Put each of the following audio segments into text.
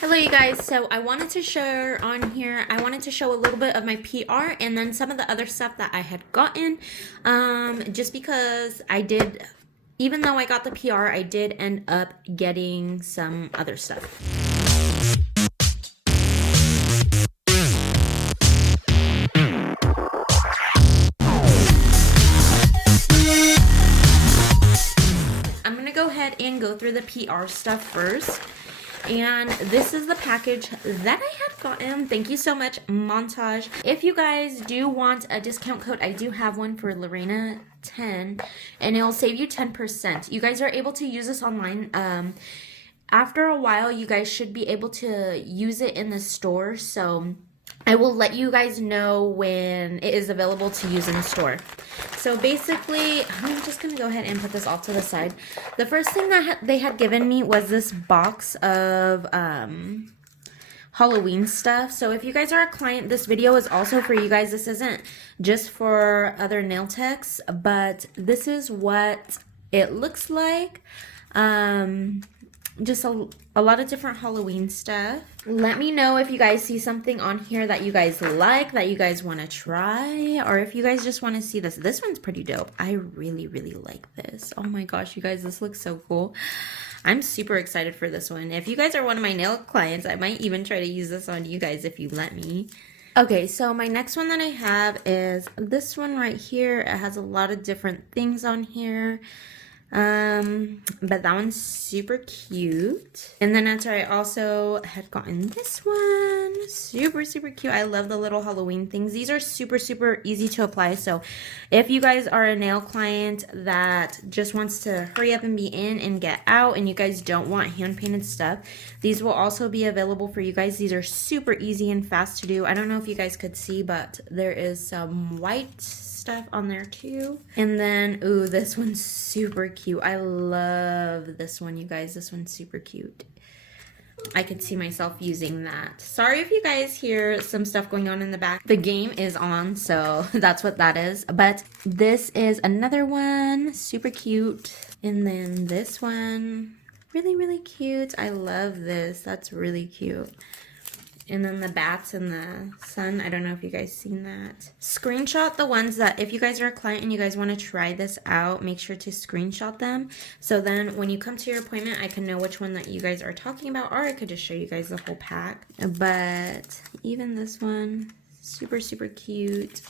Hello you guys, so I wanted to share on here, I wanted to show a little bit of my PR and then some of the other stuff that I had gotten, just because I did, even though I got the PR, I did end up getting some other stuff. I'm gonna go ahead and go through the PR stuff first. And this is the package that I had gotten. Thank you so much, Montage. If you guys do want a discount code, I do have one for Lorena 10, and it'll save you 10%. You guys are able to use this online. After a while, you guys should be able to use it in the store, so I will let you guys know when it is available to use in the store. So basically, I'm just going to go ahead and put this off to the side. The first thing that they had given me was this box of Halloween stuff. So if you guys are a client, this video is also for you guys. This isn't just for other nail techs, but this is what it looks like. Just a lot of different Halloween stuff. Let me know if you guys see something on here that you guys like, that you guys want to try, or if you guys just want to see this. This one's pretty dope. I really, really like this. Oh my gosh, you guys, this looks so cool. I'm super excited for this one. If you guys are one of my nail clients, I might even try to use this on you guys if you let me. Okay, so my next one that I have is this one right here. It has a lot of different things on here. But that one's super cute. And then after, I also had gotten this one, super cute. I love the little Halloween things. These are super easy to apply. So if you guys are a nail client that just wants to hurry up and be in and get out, and you guys don't want hand painted stuff, these will also be available for you guys. These are super easy and fast to do. I don't know if you guys could see, but there is some white stuff on there too. And then, ooh, this one's super cute. I love this one, you guys. This one's super cute. I could see myself using that. Sorry if you guys hear some stuff going on in the back. The game is on, so that's what that is. But this is another one, super cute. And then this one, really cute. I love this. That's really cute. And then the bats in the sun. I don't know if you guys seen that. Screenshot the ones that, if you guys are a client and you guys want to try this out, make sure to screenshot them. So then when you come to your appointment, I can know which one that you guys are talking about, or I could just show you guys the whole pack. But even this one, super cute.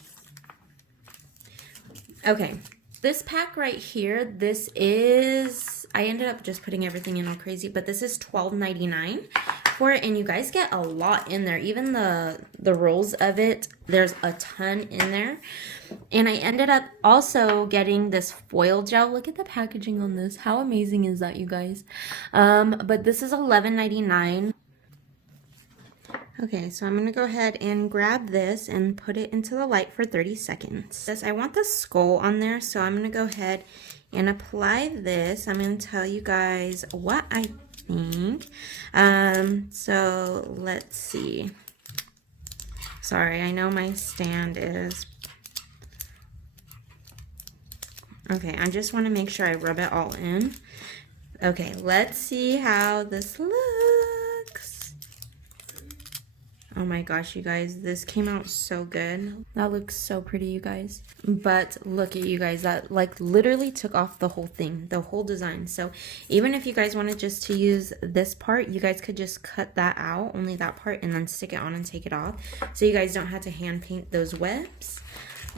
Okay, this pack right here, this is, I ended up just putting everything in all crazy, but this is $12.99 for it, and you guys get a lot in there. Even the rolls of it, there's a ton in there. And I ended up also getting this foil gel. Look at the packaging on this. How amazing is that, you guys? But this is $11.99. Okay, so I'm going to go ahead and grab this and put it into the light for 30 seconds. I want the skull on there, so I'm going to go ahead and apply this. I'm going to tell you guys what I think. So let's see. Sorry, I know my stand is... Okay, I just want to make sure I rub it all in. Okay, let's see how this looks. Oh my gosh, you guys, this came out so good. That looks so pretty, you guys. But look at you guys, that like literally took off the whole thing, the whole design. So even if you guys wanted just to use this part, you guys could just cut that out, only that part, and then stick it on and take it off. So you guys don't have to hand paint those webs.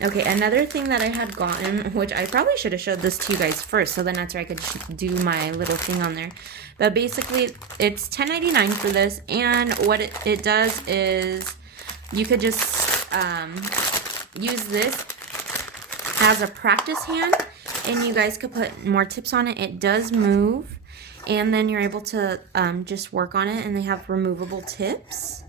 Okay, another thing that I had gotten, which I probably should have showed this to you guys first, so then after I could do my little thing on there. But basically, it's $10.99 for this, and what it does is you could just use this as a practice hand, and you guys could put more tips on it. It does move, and then you're able to just work on it, and they have removable tips.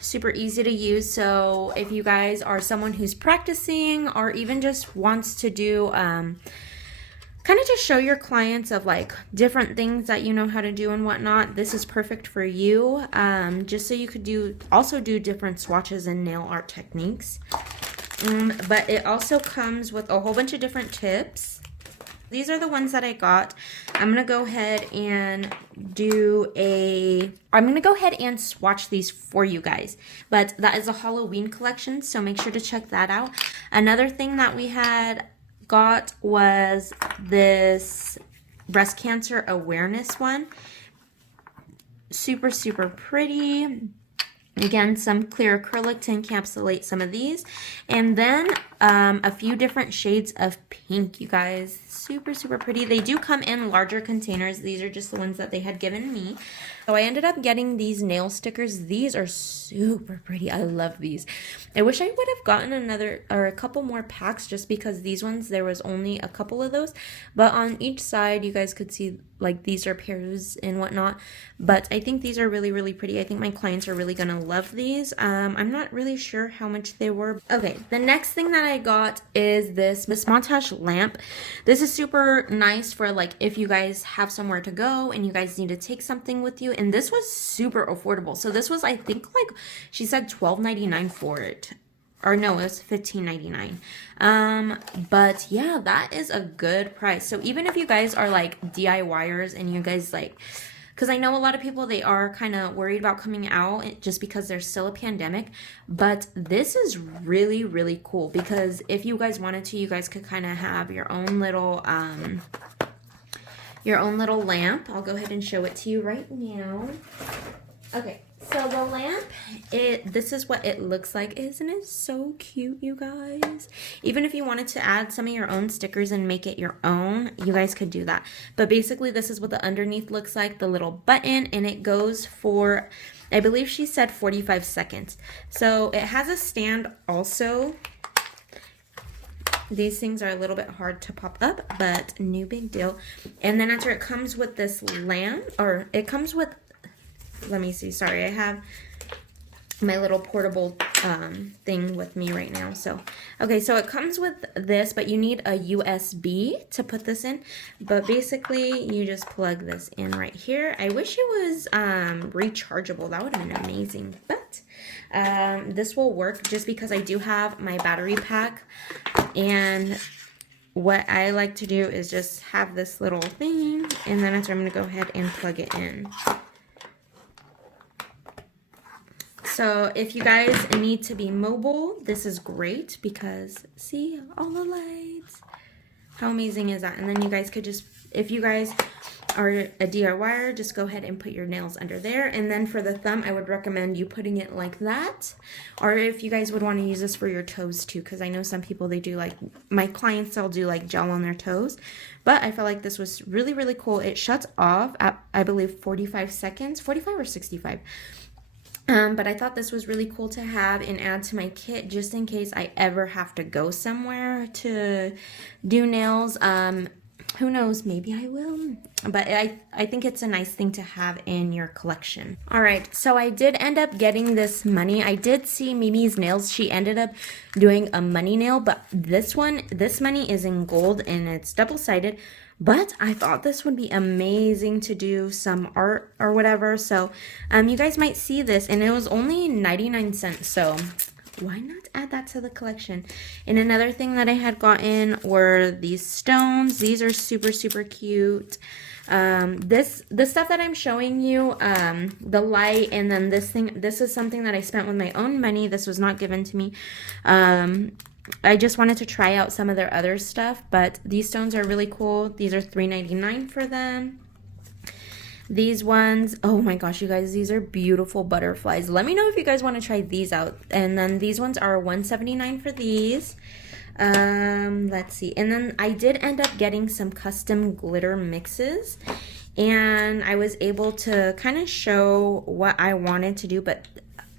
Super easy to use. So if you guys are someone who's practicing, or even just wants to do kind of just show your clients of like different things that you know how to do and whatnot, this is perfect for you. Just so you could also do different swatches and nail art techniques. But it also comes with a whole bunch of different tips. These are the ones that I got. I'm going to go ahead and swatch these for you guys. But that is a Halloween collection, so make sure to check that out. Another thing that we had got was this breast cancer awareness one. Super, super pretty. Again, some clear acrylic to encapsulate some of these. And then a few different shades of pink, you guys. Super, super pretty. They do come in larger containers. These are just the ones that they had given me. So I ended up getting these nail stickers. These are super pretty. I love these. I wish I would have gotten a couple more packs, just because these ones, there was only a couple of those. But on each side, you guys could see, like, these are pairs and whatnot. But I think these are really, really pretty. I think my clients are really gonna love these. I'm not really sure how much they were. Okay, the next thing that I got is this montage lamp. This is super nice for, like, if you guys have somewhere to go and you guys need to take something with you. And this was super affordable. So this was, I think, like, she said $12.99 for it. Or no, it was $15.99. But yeah, that is a good price. So even if you guys are like DIYers and you guys like, because I know a lot of people, they are kind of worried about coming out just because there's still a pandemic. But this is really, really cool, because if you guys wanted to, you guys could kind of have your own little lamp. I'll go ahead and show it to you right now. Okay. So the lamp, this is what it looks like. Isn't it so cute, you guys? Even if you wanted to add some of your own stickers and make it your own, you guys could do that. But basically, this is what the underneath looks like, the little button, and it goes for, I believe she said 45 seconds. So it has a stand also. These things are a little bit hard to pop up, but no big deal. And then after, it comes with this lamp, or it comes with, let me see, sorry, I have my little portable thing with me right now. So, okay, so it comes with this, but you need a USB to put this in. But basically, you just plug this in right here. I wish it was rechargeable. That would have been amazing. But this will work just because I do have my battery pack. And what I like to do is just have this little thing, and then after, I'm going to go ahead and plug it in. So if you guys need to be mobile, this is great, because see all the lights. How amazing is that? And then you guys could just, if you guys are a DIYer, just go ahead and put your nails under there. And then for the thumb, I would recommend you putting it like that. Or if you guys would want to use this for your toes too, because I know some people, they do, like, my clients, they'll do like gel on their toes. But I felt like this was really, really cool. It shuts off at, I believe, 45 seconds, 45 or 65. But I thought this was really cool to have and add to my kit, just in case I ever have to go somewhere to do nails. Who knows, maybe I will. But I think it's a nice thing to have in your collection. All right, so I did end up getting this money. I did see Mimi's Nails. She ended up doing a money nail, but this money is in gold and it's double-sided. But I thought this would be amazing to do some art or whatever. So you guys might see this, and it was only 99 cents. So why not add that to the collection? And another thing that I had gotten were these stones. These are super, super cute. The stuff that I'm showing you, the light, and then this is something that I spent with my own money. This was not given to me. I just wanted to try out some of their other stuff, but these stones are really cool. These are $3.99 for them. These ones, oh my gosh, you guys, these are beautiful butterflies. Let me know if you guys want to try these out. And then these ones are $1.79 for these. Let's see. And then I did end up getting some custom glitter mixes, and I was able to kind of show what I wanted to do, but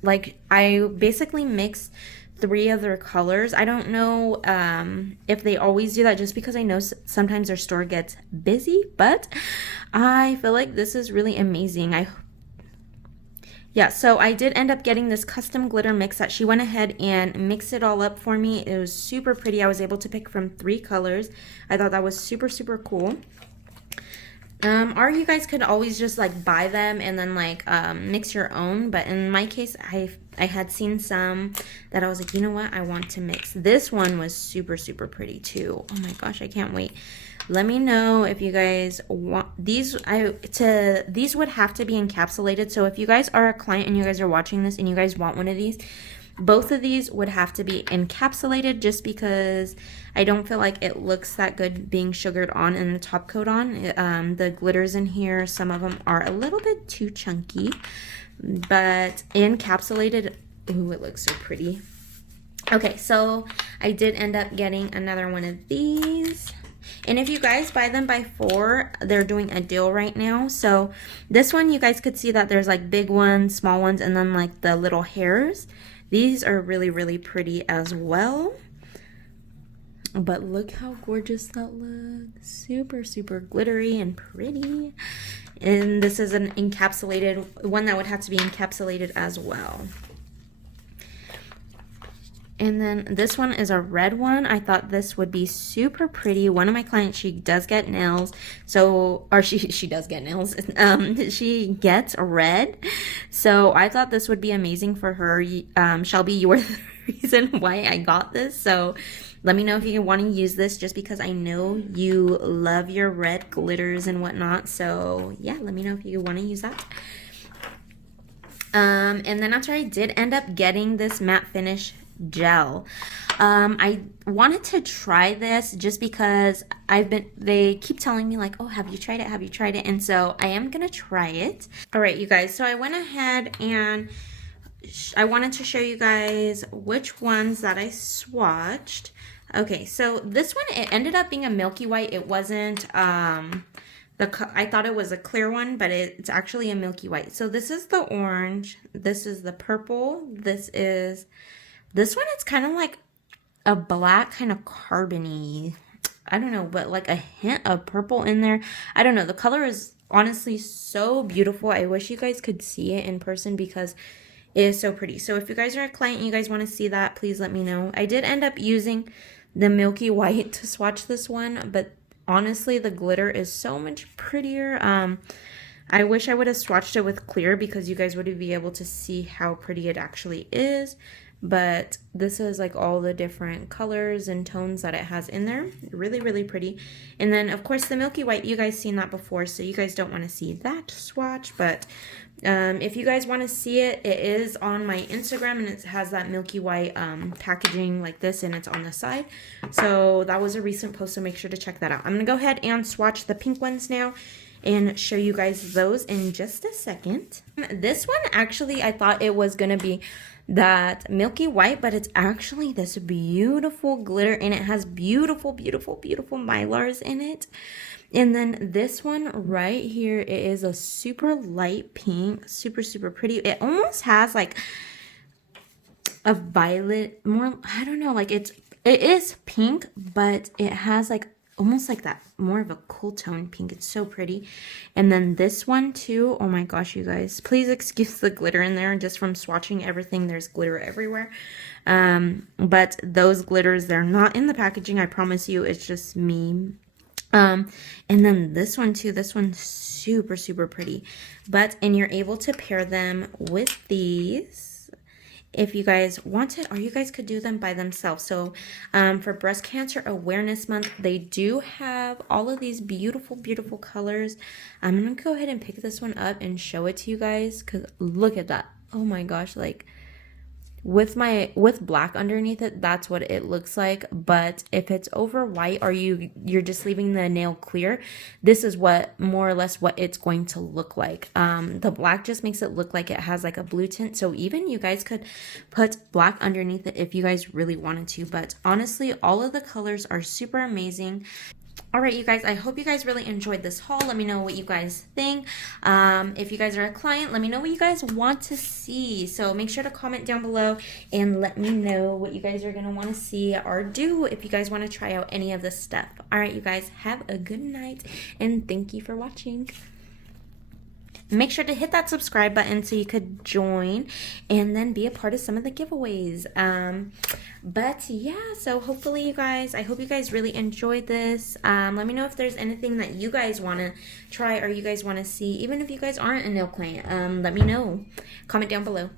like, I basically mixed 3 other colors. I don't know if they always do that, just because I know sometimes their store gets busy, but I feel like this is really amazing. Yeah, so I did end up getting this custom glitter mix that she went ahead and mixed it all up for me. It was super pretty. I was able to pick from 3 colors. I thought that was super, super cool. Or you guys could always just like buy them and then like mix your own. But in my case, I had seen some that I was like, you know what, I want to mix. This one was super, super pretty too. Oh my gosh, I can't wait. Let me know if you guys want these. These would have to be encapsulated. So if you guys are a client and you guys are watching this and you guys want one of these, both of these would have to be encapsulated, just because I don't feel like it looks that good being sugared on and the top coat on. The glitters in here, some of them are a little bit too chunky, but encapsulated, ooh, it looks so pretty. Okay, so I did end up getting another one of these. And if you guys buy them by 4, they're doing a deal right now. So this one, you guys could see that there's like big ones, small ones, and then like the little hairs. These are really, really pretty as well. But look how gorgeous that looks. Super, super glittery and pretty. And this is an encapsulated one that would have to be encapsulated as well. And then this one is a red one. I thought this would be super pretty. One of my clients, she does get nails. So, or she does get nails. She gets red. So I thought this would be amazing for her. Shelby, you were the reason why I got this. So let me know if you want to use this, just because I know you love your red glitters and whatnot. So yeah, let me know if you want to use that. And then after, I did end up getting this matte finish gel. I wanted to try this just because they keep telling me like, oh, have you tried it? Have you tried it? And so I am gonna try it. All right, you guys, so I went ahead and I wanted to show you guys which ones that I swatched. Okay, so this one, it ended up being a milky white. It wasn't I thought it was a clear one, but it's actually a milky white. So this is the orange, this is the purple, this one, it's kind of like a black, kind of carbony, I don't know, but like a hint of purple in there. I don't know. The color is honestly so beautiful. I wish you guys could see it in person because it is so pretty. So if you guys are a client and you guys want to see that, please let me know. I did end up using the milky white to swatch this one, but honestly, the glitter is so much prettier. I wish I would have swatched it with clear because you guys would be able to see how pretty it actually is. But this is like all the different colors and tones that it has in there. Really, really pretty. And then, of course, the milky white, you guys seen that before, so you guys don't want to see that swatch. But if you guys want to see it, it is on my Instagram, and it has that milky white packaging like this, and it's on the side. So that was a recent post, so make sure to check that out. I'm going to go ahead and swatch the pink ones now and show you guys those in just a second. This one, actually, I thought it was going to be that milky white, but it's actually this beautiful glitter, and it has beautiful, beautiful, beautiful mylars in it. And then this one right here, it is a super light pink, super, super pretty. It almost has like a violet, more, I don't know, like it is pink, but it has like almost like that, more of a cool tone pink. It's so pretty. And then this one too, oh my gosh, you guys, please excuse the glitter in there. Just from swatching everything, there's glitter everywhere. But those glitters, they're not in the packaging, I promise you. It's just me. And then this one too, this one's super, super pretty. And you're able to pair them with these if you guys want it, or you guys could do them by themselves. So for Breast Cancer Awareness Month, they do have all of these beautiful, beautiful colors. I'm gonna go ahead and pick this one up and show it to you guys, because look at that. Oh my gosh, like with black underneath it, that's what it looks like. But if it's over white, or you're just leaving the nail clear, this is what more or less what it's going to look like. The black just makes it look like it has like a blue tint. So even you guys could put black underneath it if you guys really wanted to. But honestly, all of the colors are super amazing. All right, you guys, I hope you guys really enjoyed this haul. Let me know what you guys think. If you guys are a client, let me know what you guys want to see. So make sure to comment down below and let me know what you guys are going to want to see or do if you guys want to try out any of this stuff. All right, you guys, have a good night, and thank you for watching. Make sure to hit that subscribe button so you could join and then be a part of some of the giveaways. But yeah, so hopefully you guys, I hope you guys really enjoyed this. Let me know if there's anything that you guys want to try or you guys want to see. Even if you guys aren't a nail client, let me know. Comment down below.